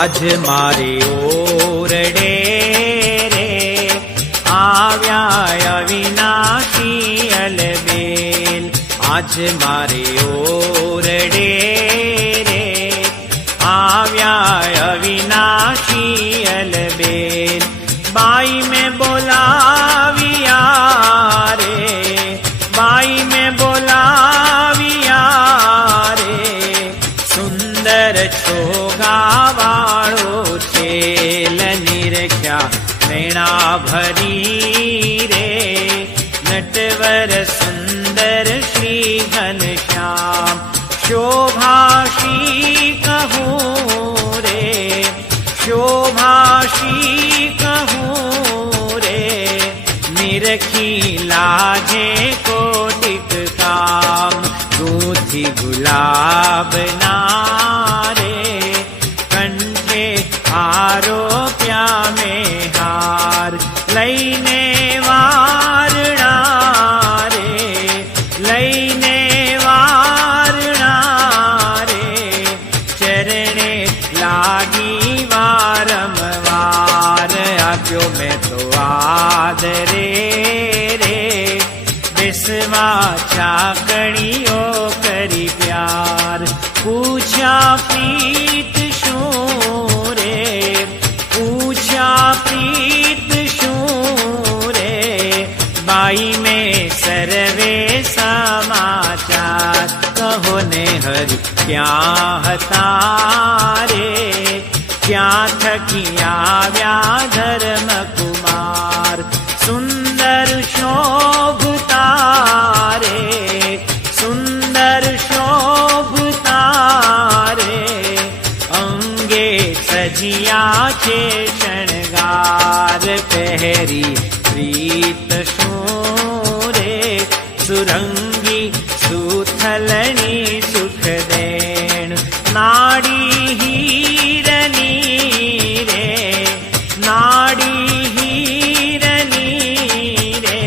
આજ મારે ઓરડે રે આવ્યા અવિનાશી અલબેલ. આજ મારે ઓરડે રે આવ્યા અવિનાશી અલબેલ. બાઈ મેં બોલાવિયા રે, બાઈ મેં બોલાવિયા રે. સુંદર છોગાવાળો છેલ નિરખ્યા વેણા ભરી રે. નટવર સુંદર શ્રી ઘનશ્યામ શોભાશી કહું રે, શોભાશી કહું રે. નિરખી લાગે કોટિક કામ ગૂંથી ગુલાબના રે. કંઠે આરોપ્યા મેં હાર લઈને વારણા રે, લઈને વારણા રે. ચરણે લાગી વારંવાર આપ્યો મેં તો આદરે રે. બેસવા ચાકણીઓ કરી પ્યાર પૂછ્યા પ્રીત શું રે, પૂછ્યા પ્રીત શું રે. બાઈ મેં સર્વે સમાચાર કહો ને હરિ ક્યાં હતા રે. ક્યાં થકી આવ્યા ધર્મકુમાર સુંદર શોભતા રે, સુંદર શોભતા રે. અંગે સજિયા છે શણગાર પહેરી પ્રીત શું રે. સુરંગી સુથલણી સુખ દેણ નાડી હીરની રે, નાડી હીરની રે.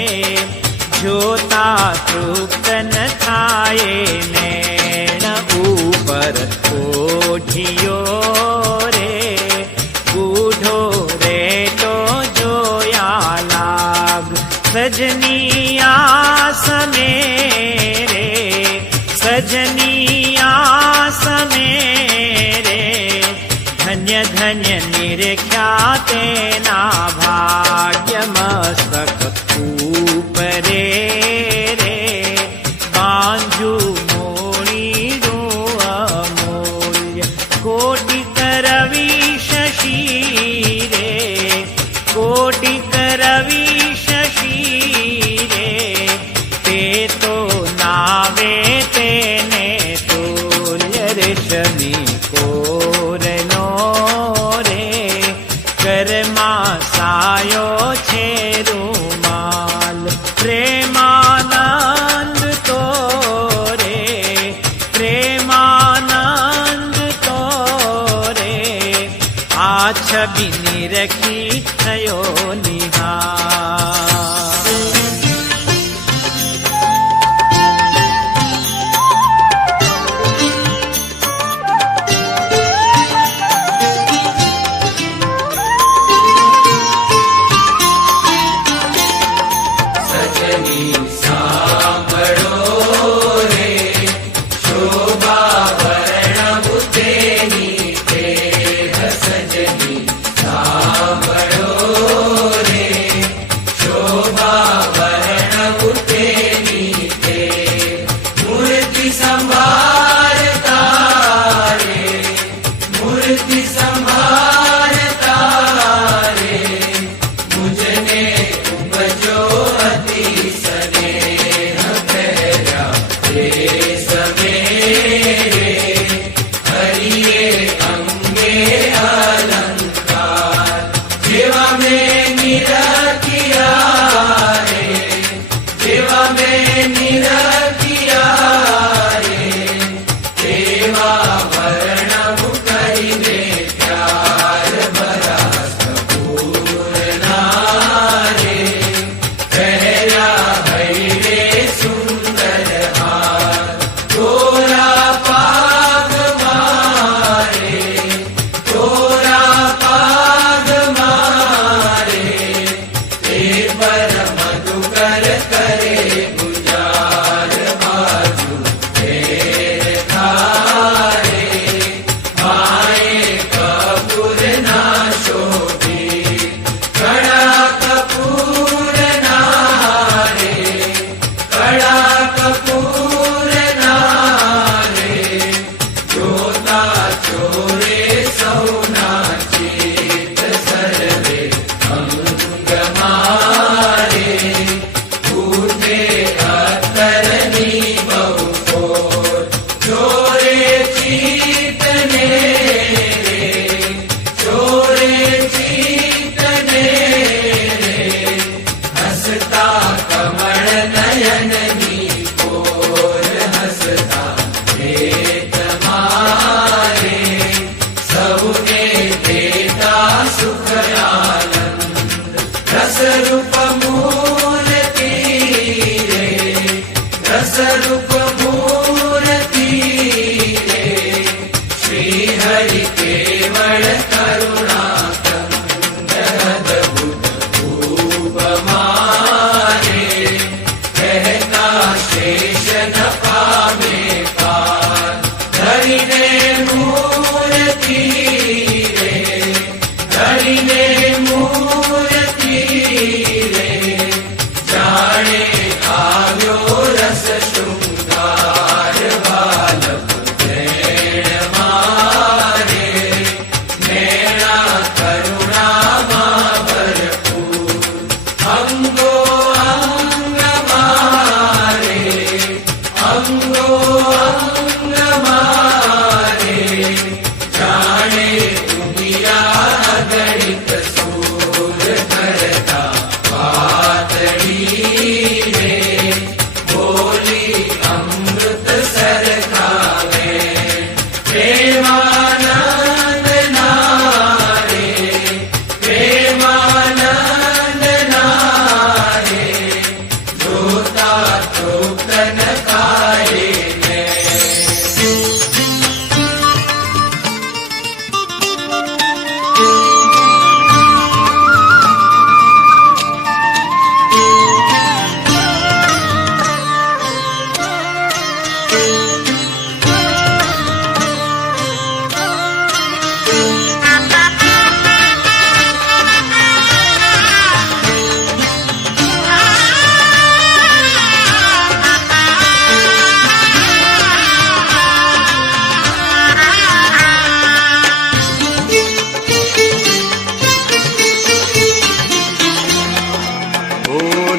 જોતા તૃપ્ત ન થાય મેણ ઉપર ઓઢિયો રે. બૂઢો રે તો જોયા લાગ સજની આસમે રે, સજની આસમે રે. ધન્ય ધન્ય નિરખ્યા તેના ભાગ્ય મસ્તક ઉપરે રે. બાંજુ મોણીનું અમૂલ્ય કોટિક રવિ શશી રે, કોટિક રવિ શશી રે. તે તો નાવે તેને તુલ્ય રેશમી કોરનો રે. કરમાં સાયો છે રૂમાલ પ્રેમાનંદ તો રે, પ્રેમાનંદ તો રે. આ છબી નિરખી થયો નિહાર. મુજને ઉપજો અતિ સરે.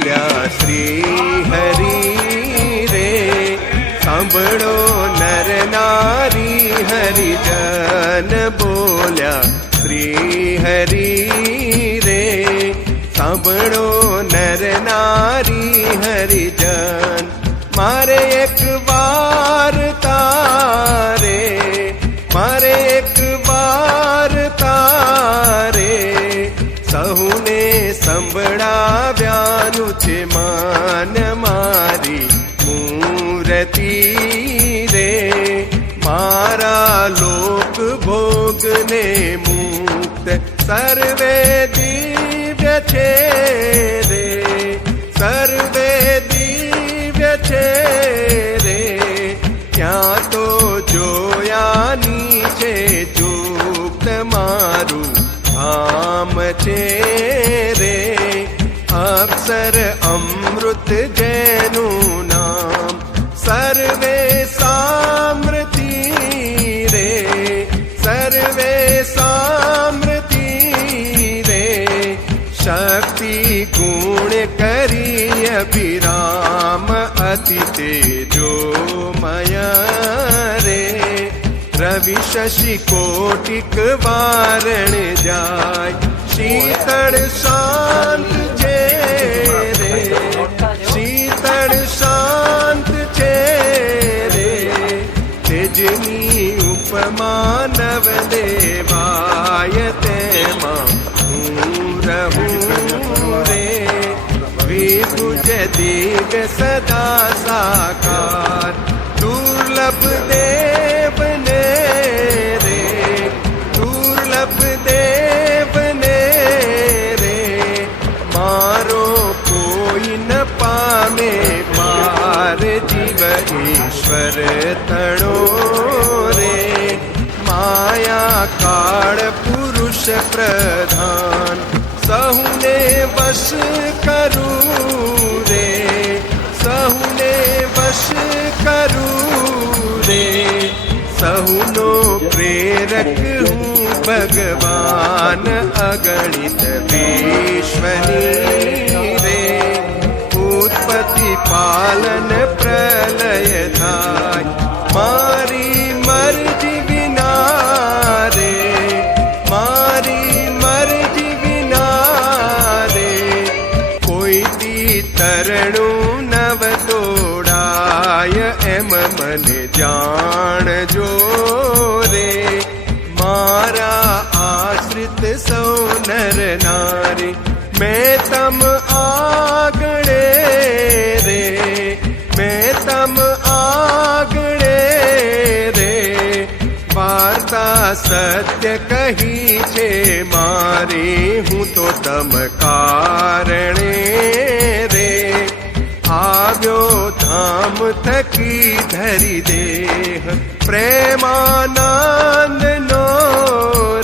બોલ્યા શ્રી હરિ રે, સાંભળો નર નારી હરિજન બોલ્યા શ્રી હરિ રે, સાંભળો નર નારી હરિજન. મારે એક વાર તારે, મારે એક વાર તારે સહુને સંભળાવ્યાનું છે માન મારી મૂર્તિ રે. મારા લોક ભોગને મુક્ત સર્વે દિવ્ય છે રે, સર્વે દિવ્ય છે રે. ત્યાં તો જોયાની છે ચૂક્ત મારું ધામ છે રે. અક્ષર અમૃત જેનું નામ સર્વે સામ્રતિ રે, સર્વે સામ્રતિ રે. શક્તિ ગુણ કરી અભિરામ અતિ તેજોમય રે. રવિ શશિ કોટિક વારણ જાય, શીતળ શાંત છે રે, શીતળ શાંત છે રે. તેજની ઉપમા નવ દેવાય તેમાં હું રહું રે. વિભુજ દિવ્ય સદા સાકાર દુર્લભ દેવને રે, દુર્લભ દેવને રે. મારો કોઈ ન પામે પાર જીવ ઈશ્વર તણો રે. માયા કાળ પુરુષ પ્રધાન સહુને વશ કરું રે, સહુને વશ કરું રે. સહુનો પ્રેરક હું ભગવાન અગણિત વિશ્વની રે. ઉત્પત્તિ પાલન પ્રલય થાય મારી મરજી વિના રે, મારી મરજી વિના રે. કોઈથી તરણું નવ તોડાય એમ મને જાણજો રે. મારા આશ્રિત સૌ નર નારી મેં તમ આગળે રે, મેં તમ આગળે રે. વાર્તા સત્ય કહી છે મારી હું તો તમ કારણે રે. આવ્યો ધામ થકી ધરી દેહ પ્રેમાનંદ નો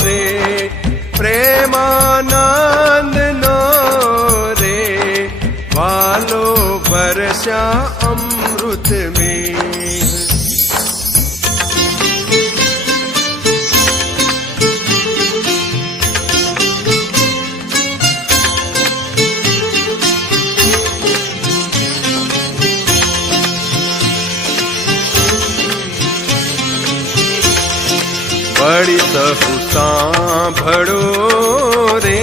રે, પ્રેમાનંદ નો રે. વાલો વર્ષા અમૃત મેં. વળી સહુ સાંભળો રે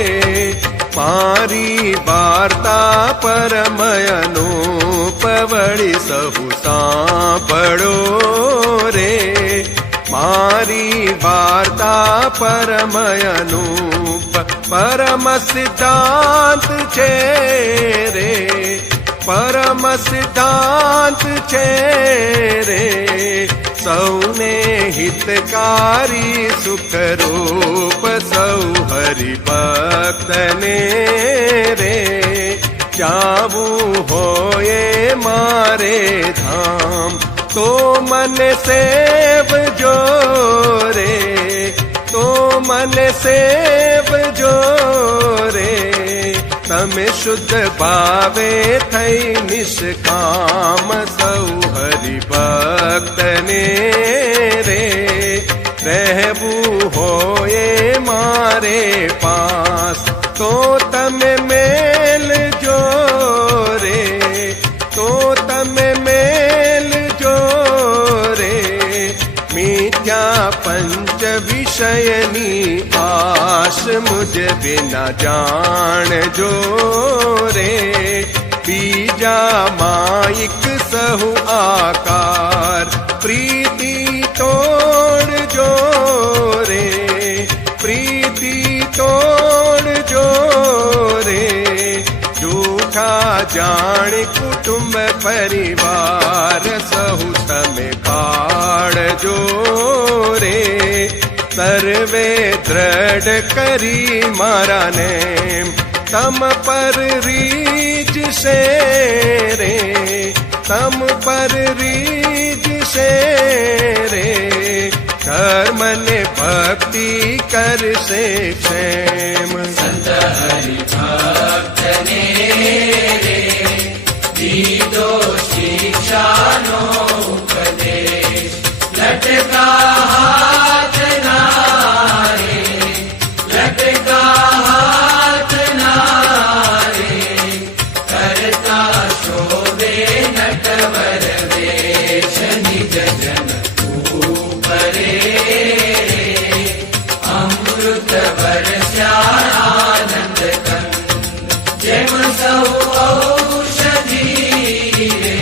મારી વાર્તા પરમયનૂપ. વળી સહુ સાંભળો રે મારી વાર્તા પરમયનૂપ. પરમ સિદ્ધાંત છે રે, પરમ સિદ્ધાંત છે રે. સૌને હિતકારી સુખરૂપ સૌ હરિભક્તને રે. જાવું હોયે મારે ધામ તો મને સેવજો રે, તો મને સેવજો રે. તમે શુદ્ધ ભાવે થઈ નિષ્કામ સૌ હરિભક્તને રે. રહેવું હોયે મારે પાસ તો તમે મેલજો વિષયની આશ મુજ વિના જાણજો રે બીજા માયિક સહુ આકાર પ્રીતિ તોડજો રે પ્રીતિ તોડજો રે જૂઠા જાણ કુટુંબ પરિવાર સહુ તમે કાઢજો રે સર્વે દ્રઢ કરી મારા નેમ તમ પર રીજ સે રે તમ પર રીજ સે રે ધર્મ ને ભક્તિ કરશે ક્ષેમ સંત હરિભક્ત ને રે દીધો શિક્ષાનો ઉપદેશ લટકા હાથ ના રે લટકા હાથ ના રે કરતા શોભે નટવર વેશ નિજ જન ઉપરે અમૃત વર્ષાનંદ કંદ જેમ સૌ ઔષધી રે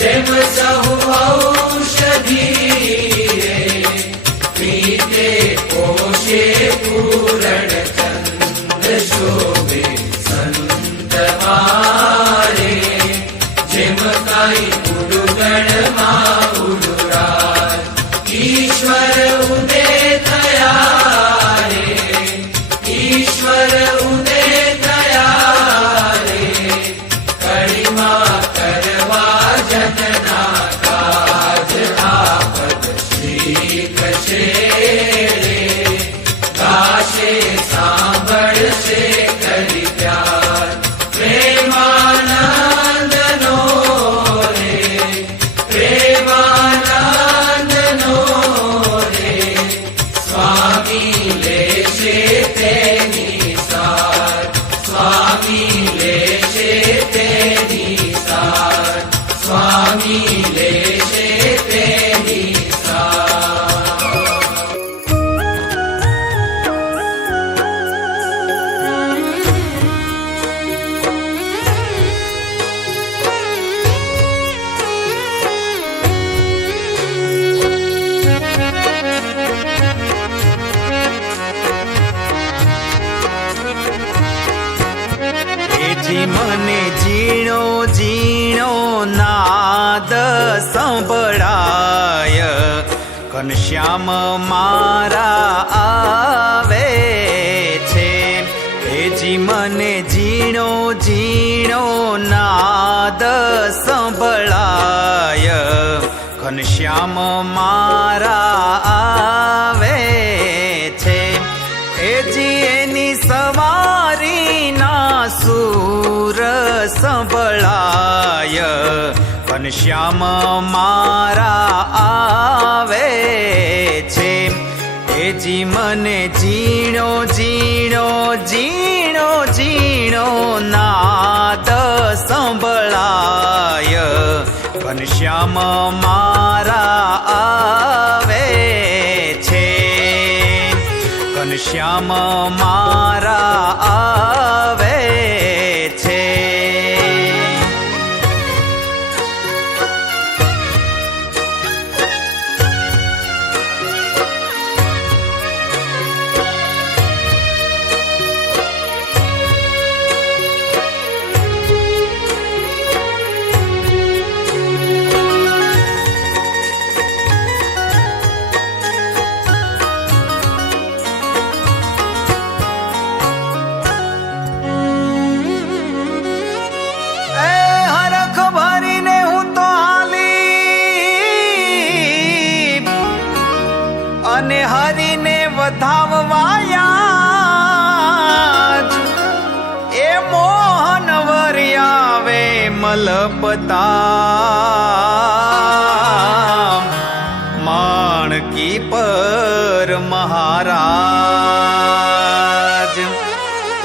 જેમ સૌ ઔષધી રે પીતે કોશે પૂરણ ચંદ શોભે સંત મારે જેમ કાઈ ઉડુગણમાં ઉડુરાય ઈશ્વર ઉદે થયા રે ઈશ્વર ઉદે થયા રે કડીમાં કરવા જતના કાજ આપદ શ્રી કશે રે ગાશે સાંભળશે કરી પ્યાર પ્રેમાનંદ નો રે પ્રેમાનંદ નો રે સ્વામી લેશે તેની સાર સ્વામી લેશે તેની સાર સ્વામી લેશે તેની સાર જી મને ઝીણો ઝીણો નાદ સંભળાય ઘનશ્યામ મારા આવે છે જી મને ઝીણો ઝીણો નાદ સંભળાય ઘનશ્યામ મારા આવે છે જી એની સવારી ના સુર સંભળાય ઘનશ્યામ મારા આવે છે જી મને ઝીણો ઝીણો ઝીણો ઝીણો નાદ સંભળાય ઘનશ્યામ મારા આવે છે ઘનશ્યામ મારા આવે છે અને હરીને વધાવવાયા એ મોહન વર્યાવે મલપતા માણકી પર મહારાજ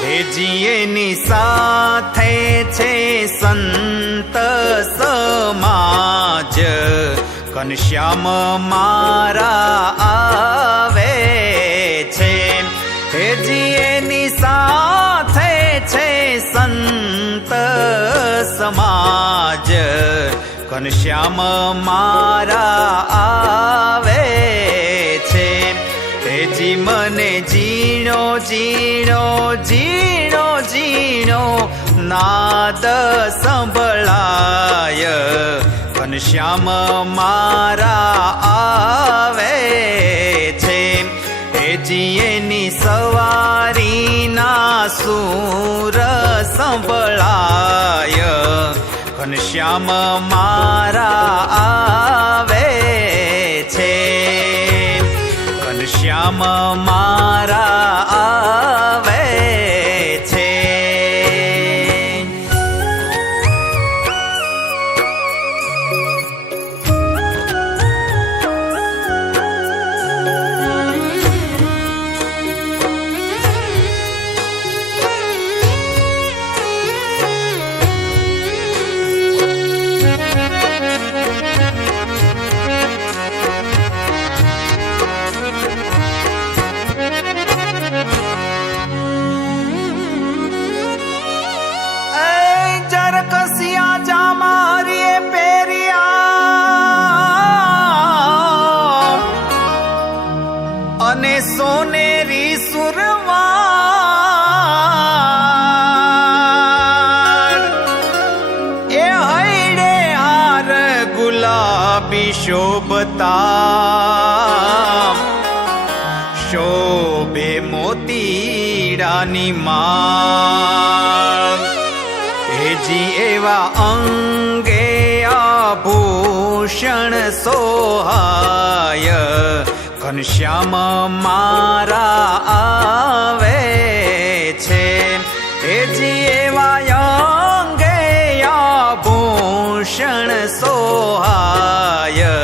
હેજીએની સાથે છે સંત સમાજ ઘનશ્યામ મારા આવે છે. હેજી એની સાથે છે સંત સમાજ, ઘનશ્યામ મારા આવે છે. હેજી મને ઝીણો ઝીણો ઝીણો ઝીણો નાદ સંભળાય, ઘનશ્યામ મારા આવે છે. હેજી એની સવારીના સૂર સંભળાય, ઘનશ્યામ મારા આવે છે. ઘનશ્યામ મારા આવે છે. કસિયા જામારીએ પેરિયા અને સોનેરી સુરવાર, એ હૈડે હાર ગુલાબી શોભતા, શોભે મોતીડાની માળ. હેજી એવા અંગે આભૂષણ સોહાય, ઘનશ્યામ મારા આવે છે. હેજી એવા અંગે આભૂષણ સોહાય,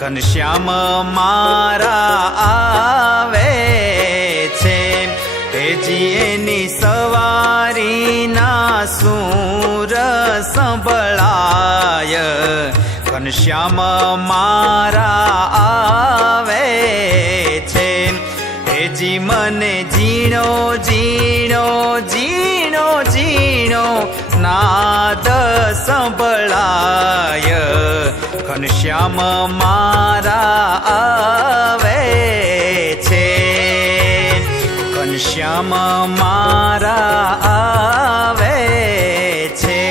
ઘનશ્યામ મારા આવે છે. હેજી એની સવારીના સૂર સંભળાય, ઘનશ્યામ મારા આવે છે. હેજી મને ઝીણો ઝીણો ઝીણો ઝીણો નાદ સંભળાય, ઘનશ્યામ મારા આવે છે. ઘનશ્યામ મારા આવે છે.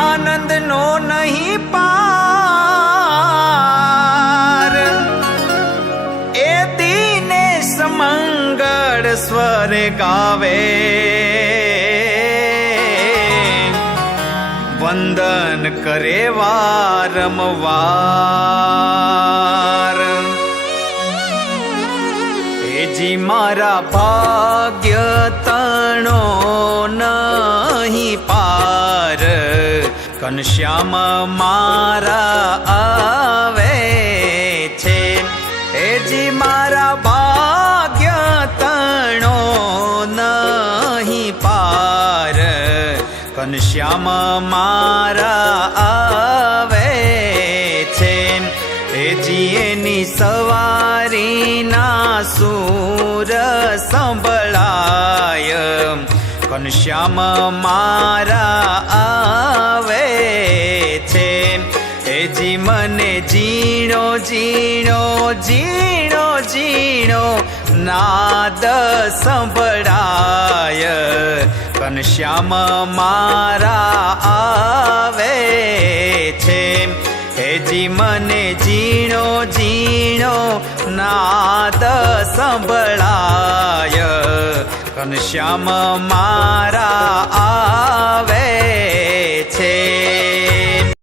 આનંદનો નહીં પાર, એ દિનેશ મંગળ સ્વર ગાવે, વંદન કરે વારંવાર. હેજી મારા ભાગ્ય તણો નહીં પાર, ઘનશ્યામ મારા આવે છે. હેજી મારા ભાગ્ય તણો નહીં પાર, ઘનશ્યામ મારા આવે છે. હેજી એની સવારીના સૂર સંભળાય, ઘનશ્યામ મારા આવે છે. હેજી મને ઝીણો ઝીણો ઝીણો ઝીણો નાદ સંભળાય, ઘનશ્યામ મારા આવે છે. હેજી મને ઝીણો ઝીણો નાદ સંભળાય, ઘનશ્યામ મારા આવે